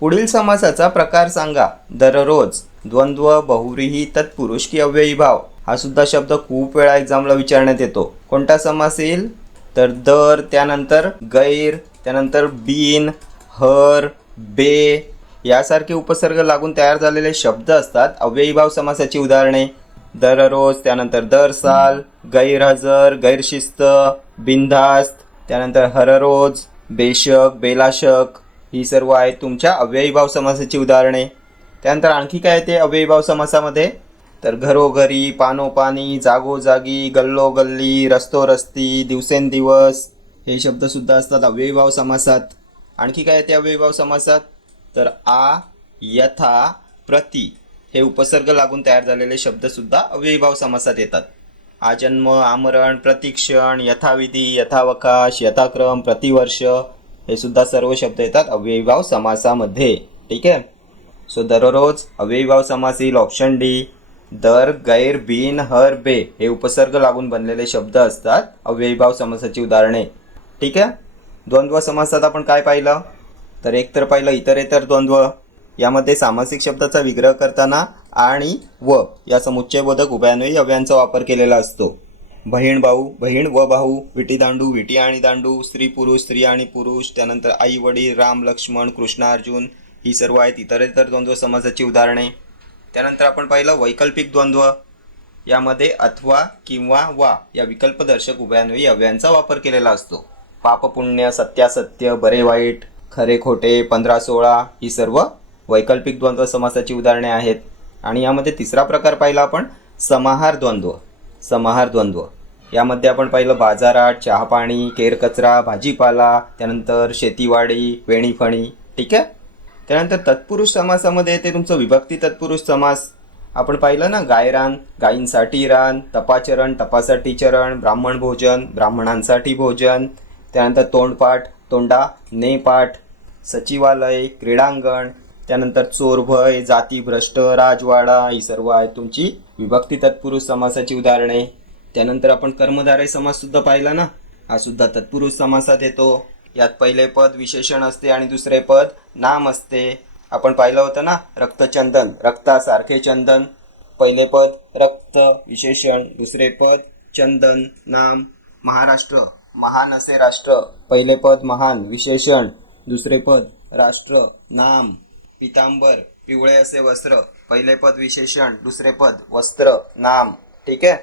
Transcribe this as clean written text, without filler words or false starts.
पुढील समासाचा प्रकार सांगा. दररोज, द्वंद्व, बहुव्रीही, तत्पुरुष की अव्ययी भाव. हा सुद्धा शब्द खूप वेळा एक्झामला विचारण्यात येतो. कोणता समास येईल? तर दर, त्यानंतर गैर, त्यानंतर बिन, हर, बे यासारखे उपसर्ग लागून तयार झालेले शब्द असतात अव्ययी भाव समासाची उदाहरणे. दररोज, त्यानंतर दर साल, गैरहजर, गैरशिस्त, बिनधास्त, त्यानंतर हररोज, बेशक, बेलाशक ही सर्व आहेत तुमच्या अव्ययी भाव समासाची उदाहरणे. त्यानंतर आणखी काय येते अव्ययी भाव समासामध्ये? तर घरोघरी, पानोपानी, जागोजागी, गल्लोगल्ली, रस्तोरस्ती, दिवसेंदिवस हे शब्दसुद्धा असतात अव्ययी भाव समासात. आणखी काय येते अव्ययी भाव समासात? तर आ, यथा, प्रति हे उपसर्ग लागून तयार झालेले शब्दसुद्धा अव्ययी भाव समासात येतात. आजन्म, आमरण, प्रतिक्षण, यथाविधी, यथावकाश, यथाक्रम, प्रतिवर्ष हे सुद्धा सर्व शब्द येतात अव्ययी भाव समासामध्ये. ठीक आहे. सो दररोज अव्ययी भाव समास येईल ऑप्शन डी. दर, गैर, बिन, हर, बे हे उपसर्ग लागून बनलेले शब्द असतात अव्ययी भाव समासाची उदाहरणे. ठीक आहे. द्वंद्व समासात आपण काय पाहिलं? तर एक तर पाहिलं इतरेतर द्वंद्व. यामध्ये सामासिक शब्दाचा विग्रह करताना आणि व या समुच्चयबोधक उभयान्वयी अव्ययांचा वापर केलेला असतो. बहीण भाऊ, बहीण व भाऊ, विटी दांडू, विटी आणि दांडू, स्त्री पुरुष, स्त्री आणि पुरुष, त्यानंतर आई वडील, राम लक्ष्मण, कृष्ण अर्जुन ही सर्व आहेत इतरेतर द्वंद्व समासाची उदाहरणे. त्यानंतर आपण पाहिलं वैकल्पिक द्वंद्व. यामध्ये अथवा किंवा वा या विकल्पदर्शक उभयान्वयी अव्ययांचा वापर केलेला असतो. पाप पुण्य, सत्यासत्य, बरे वाईट, खरे खोटे, 15-16 ही सर्व वैकल्पिक द्वंद्व समासाची उदाहरणे आहेत. आणि यामध्ये तिसरा प्रकार पाहिला आपण समाहार द्वंद्व. समाहार द्वंद्व यामध्ये आपण पाहिलं बाजारात, चहापाणी, केरकचरा, भाजीपाला, त्यानंतर शेतीवाडी, वेणीफणी. ठीक आहे. त्यानंतर तत्पुरुष समासामध्ये येते तुमचं विभक्ती तत्पुरुष समास. आपण पाहिलं ना गायरान, गायींसाठी रान, तपाचरण, तपासाठी चरण, ब्राह्मण भोजन, ब्राह्मणांसाठी भोजन, त्यानंतर तोंडपाठ, तोंडा ने पाठ, सचिवालय, क्रीडांगण, त्यानंतर चोरभय, जातीभ्रष्ट, राजवाडा ही सर्व आहेत तुमची विभक्ती तत्पुरुष समासाची उदाहरणे. त्यानंतर आपण कर्मधारय समास सुद्धा पाहिला ना. हा सुद्धा तत्पुरुष समासात येतो. यात पहिले पद विशेषण असते आणि दुसरे पद नाम असते. आपण पाहिलं होतं ना रक्तचंदन, रक्तासारखे चंदन. पहिले पद रक्त विशेषण, दुसरे पद चंदन नाम. महाराष्ट्र, महान असे राष्ट्र, पहिले पद महान विशेषण, दुसरे पद राष्ट्र नाम. पितांबर, पिवळे असे वस्त्र, पहिले पद विशेषण, दुसरे पद वस्त्र नाम. ठीक आहे.